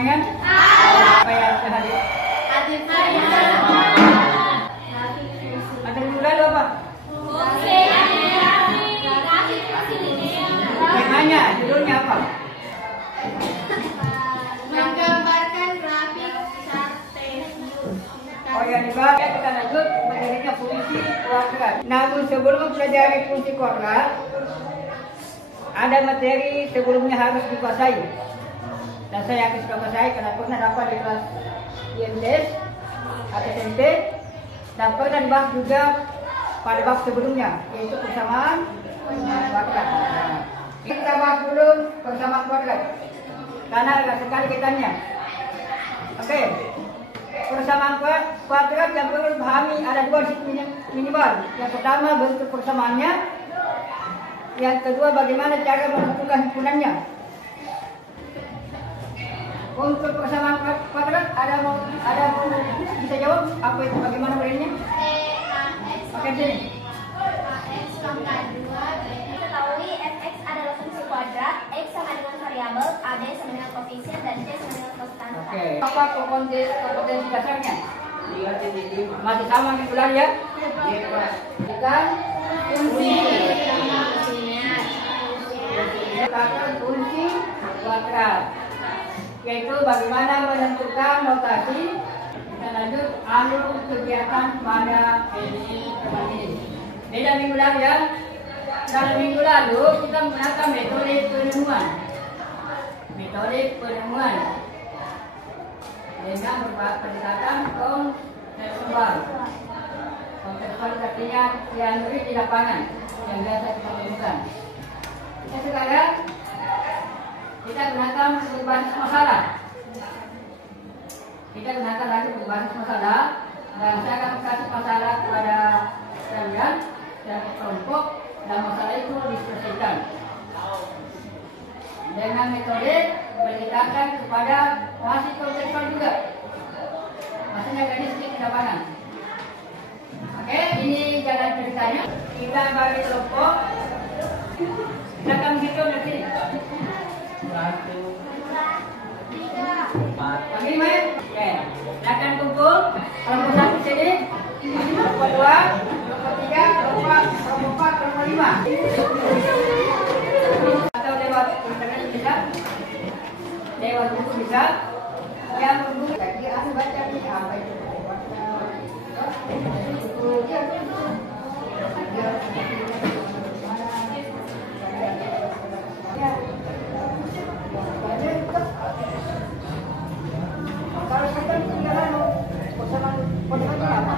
semuanya? Apa yang terjadi? Ada minggu lalu apa? Temanya, judulnya apa? Menggambarkan grafik sate. Oh ya, di bawah kita lanjut menjadinya fungsi keluarga. Namun sebelum mempelajari fungsi keluarga, ada materi sebelumnya harus dikuasai. Dan saya yakin sudah kuasai karena pernah dapat di kelas IMDS atau SMP dan pernah dibahas juga pada bab sebelumnya, yaitu persamaan keluarga. Kita bahas dulu persamaan keluarga karena agak sekali kaitannya. Oke. Persamaan kuadrat yang perlu dipahami ada dua minimal. Yang pertama bentuk persamaannya, yang kedua bagaimana cara menentukan himpunannya. Untuk persamaan kuadrat ada mau bisa jawab apa itu bagaimana berinya? Oke sini. Ketahui fx adalah fungsi kuadrat, x sama dengan variabel, ab sama dengan koefisien dan c sama dengan konstanta. Oke. Apa kompetensi dasarnya? Masih sama minggu lalu ya? Bukan fungsi. Bukan fungsi kuadrat. Yaitu bagaimana menentukan notasi. Kita lanjut alur kegiatan pada ini. Beda minggu lalu ya. Dalam minggu lalu kita menggunakan metode penemuan. Metode penemuan dengan pendekatan kontekstual. Kontekstual artinya yang beri di lapangan yang biasa kita temukan. Sekarang kita gunakan berbasis masalah. Kita gunakan lagi berbasis masalah dan saya akan kasih masalah kepada kalian dan kelompok dan masalah itu diselesaikan dengan metode berdasarkan kepada masih kontekstual juga. Maksudnya tadi sedikit di lapangan. Oke, ini jalan ceritanya. Kita bagi kelompok. Kita akan menghitung nanti. 1, 2, 3, 4. Lagi main? Oke. Silakan kumpul. Kelompok 1 sini. Kelompok 2, kelompok 3, kelompok 4, kelompok 5. Atau lewat internet bisa. Lewat buku bisa. Yang buku jadi aku baca nih apa itu. Kalau kita tinggalan persamaan apa?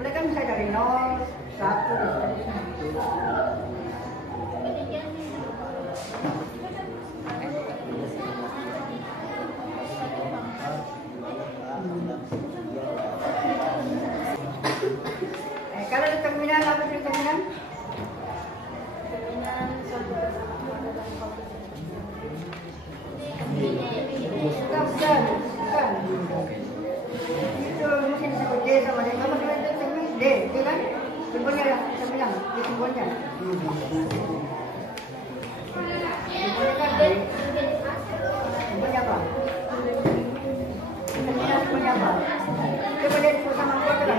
Mereka bisa dari 0, 1, dan seterusnya. Simbolnya ya, saya bilang, di simbolnya. Simbolnya kan, simbolnya apa? Simbolnya apa? Coba lihat sama keluarga lah.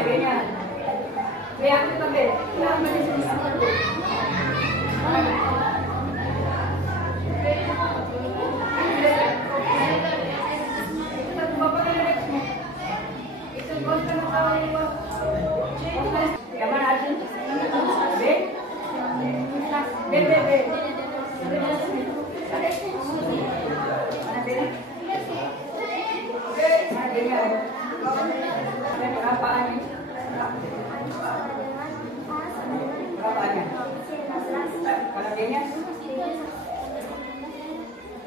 B-nya. B apa itu B? Yang mana Arjun? B? B. Mana B-nya? Mana B-nya? Berapaannya? Berapaannya? Kalau D-nya?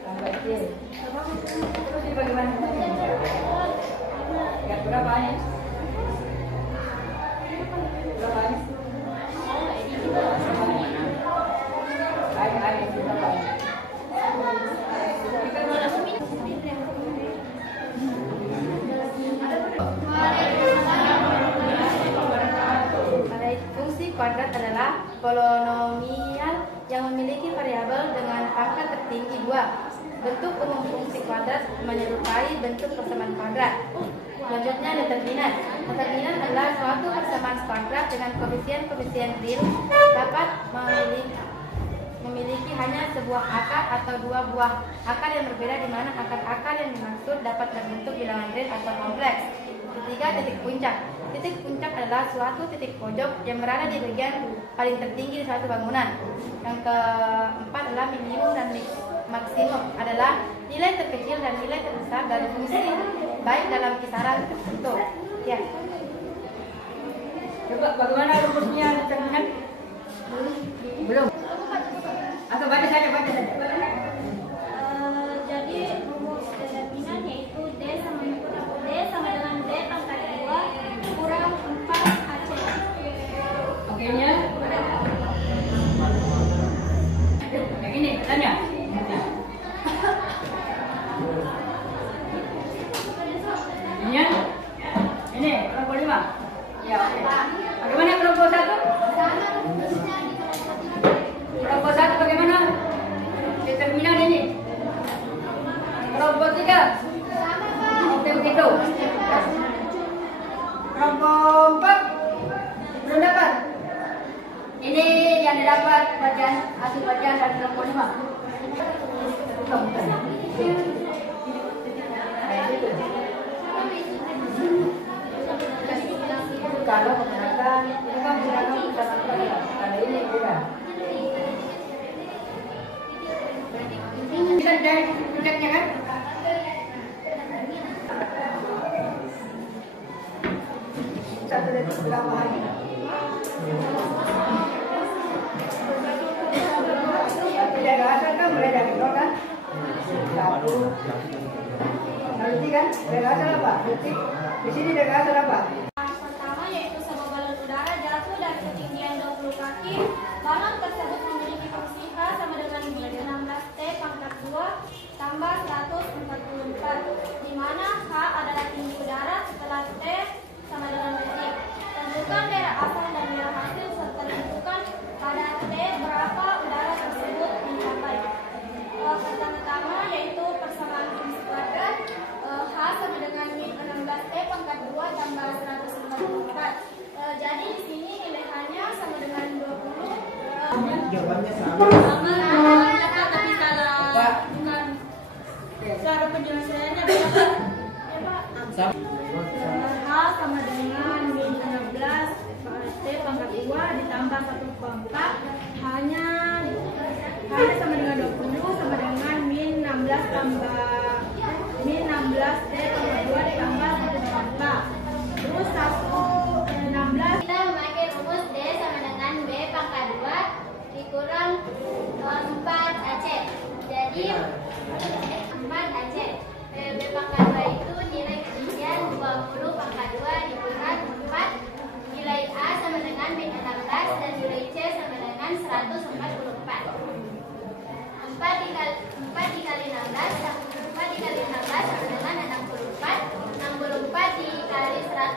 Sampai C. Terus ini bagaimana? Ya, berapaannya? Berapaannya? Fungsi kuadrat adalah polinomial yang memiliki variabel dengan pangkat tertinggi 2. Bentuk umum fungsi kuadrat menyerupai bentuk persamaan kuadrat. Selanjutnya determinan. Determinan adalah suatu persamaan kuadrat dengan koefisien real dapat memiliki hanya sebuah akar atau dua buah akar yang berbeda, di mana akar-akar yang dimaksud dapat berbentuk bilangan real atau kompleks. Ketiga, titik puncak. Titik puncak adalah suatu titik pojok yang berada di bagian paling tertinggi di suatu bangunan. Yang keempat adalah minimum dan maksimum, adalah nilai terkecil dan nilai terbesar dari fungsi baik dalam kisaran tertentu. Ya. Coba bagaimana rumusnya determinan? Belum. Atau baca saja. Jadi rumus determinan yaitu D sama dengan D pangkat 2 kurang 4 AC. Oke nya? Yang ini katanya. Ini kelompok 5. Ya, oke. Bagaimana kelompok 1? Kelompok 1 bagaimana? Determinan ini. Kelompok 3. Oke begitu. Kelompok 4 belum dapat. Ini yang didapat hasil bacaan dari kelompok 5. Kalau menggunakan kalau ini tidak. Kita dari puncaknya kan? Satu detik berapa hari? Tapi jaga asal kan mulai dari nol kan? 1. Nanti kan? Jaga asal apa? Detik. Di sini jaga asal apa? Pertama yaitu sebuah balon udara jatuh dari ketinggian 20 kaki. Balon tersebut memiliki fungsi H sama dengan 16T pangkat 2 tambah 144, di mana H adalah tinggi udara setelah T sama dengan detik. Tentukan daerah asal dan daerah hasil serta tentukan pada T berapa udara tersebut mencapai. Pertama yaitu persamaan fungsi kuadrat. H sama dengan min 16T pangkat 2 tambah 144. Jadi di sini nilainya sama dengan 20. Jawabannya sama. Tapi salah. Bukan. Cara penyelesaiannya berapa? Ya Pak. H sama dengan min 16 T pangkat 2 ditambah 1/4 hanya sama dengan 20 sama dengan min 16 tambah min 16 T pangkat 2 ditambah 1/4. Terus 16. Kita memakai rumus D sama dengan B pangkat 2 dikurang 4 AC. Jadi 4 AC. B pangkat 2 itu nilai ketinggian 20 pangkat 2 dikurang 4. Nilai A sama dengan min 16 dan nilai C sama dengan 144. 4 dikali 16 sama dengan 64. 64 dikali 144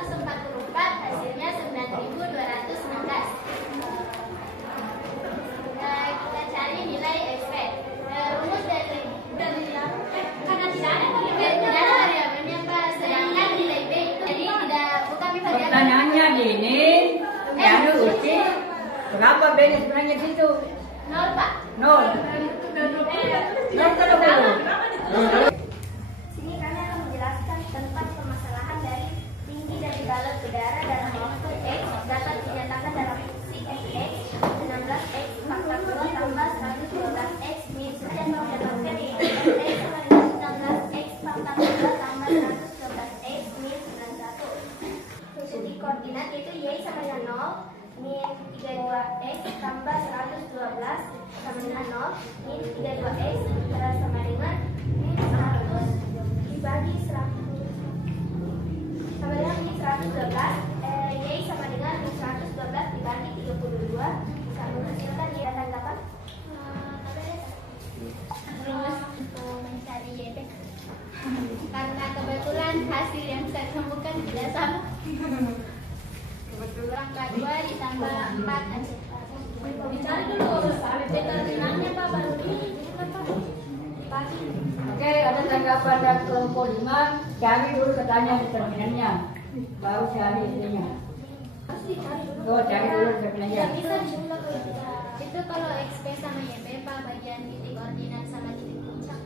sebenarnya di situ? 0, Pak. 0. 0 ke 20. Sini kami akan menjelaskan tentang permasalahan dari tinggi dari balon udara dalam waktu X dapat dinyatakan dalam fungsi Fx 16x faktor 2 tambah 112x min dan mendapatkan Fx sama dengan 16x faktor 2 tambah 112x min 91. Segi koordinat yaitu y sama dengan 0 min 32x tambah 112 sama dengan 0 min 32x sama dengan min 100 dibagi 100 sama dengan min 112 y sama dengan min 112 dibagi 32 bisa menghasilkan y tanggapan terus untuk mencari y karena kebetulan hasil yang saya temukan tidak sama angka 2 ditambah 4 aja dicari dulu determinannya Pak baru ini Oke, ada tanggapan dari kelompok 5. Cari dulu katanya determinannya, baru cari ininya. Oh, cari dulu determinannya. bisa dijumlah kalau tidak itu kalau XP sama YP Pak bagian titik koordinat sama titik puncak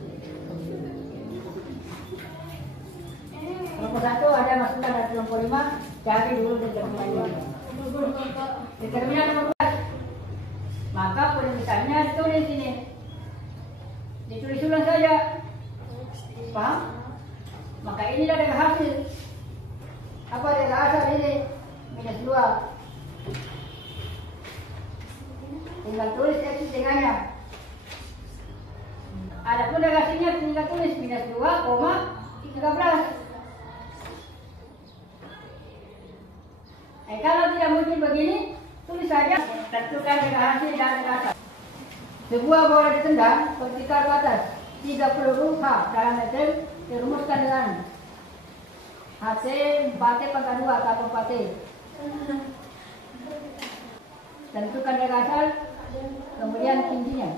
Kelompok 1 ada masukan dari kelompok 5. Cari dulu determinannya. Determinan nomor 12. Maka penulisannya ditulis sini. Ditulis ulang saja. Paham? Maka ini ada hasil. Apa ada asal ini? Minus 2. Tinggal tulis X dengannya. Adapun dari hasilnya tinggal tulis minus 2, 13. Kalau tidak mungkin begini, tulis saja. Tentukan dengan hasil dan asal. Sebuah bola ditendang vertikal ke atas 30 H dalam meter dirumuskan dengan HC 4T pangkat 2 atau 4T. Tentukan dari asal, kemudian tingginya.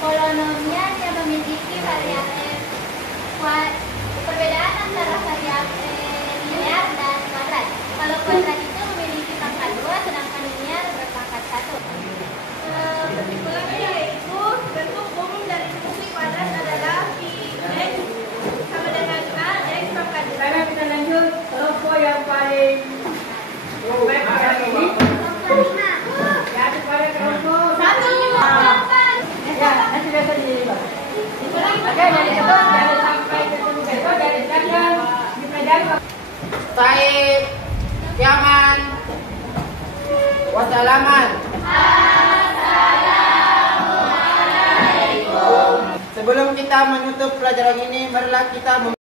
Polinomial yang memiliki variabel perbedaan antara variabel linear dan kuadrat. Kalau kuadrat itu memiliki pangkat 2, sedangkan linear berpangkat 1. Kesimpulannya yaitu bentuk umum dari fungsi kuadrat adalah x sama dengan a x pangkat 2. Sekarang kita lanjut kelompok yang paling baik pada ini. Jadi pada kelompok 1. Ya, nanti biasa di Pak. Oke, dari itu dari sampai ketemu besok dari sekarang dipelajari. Baik, Yaman, wassalaman. Sebelum kita menutup pelajaran ini, marilah kita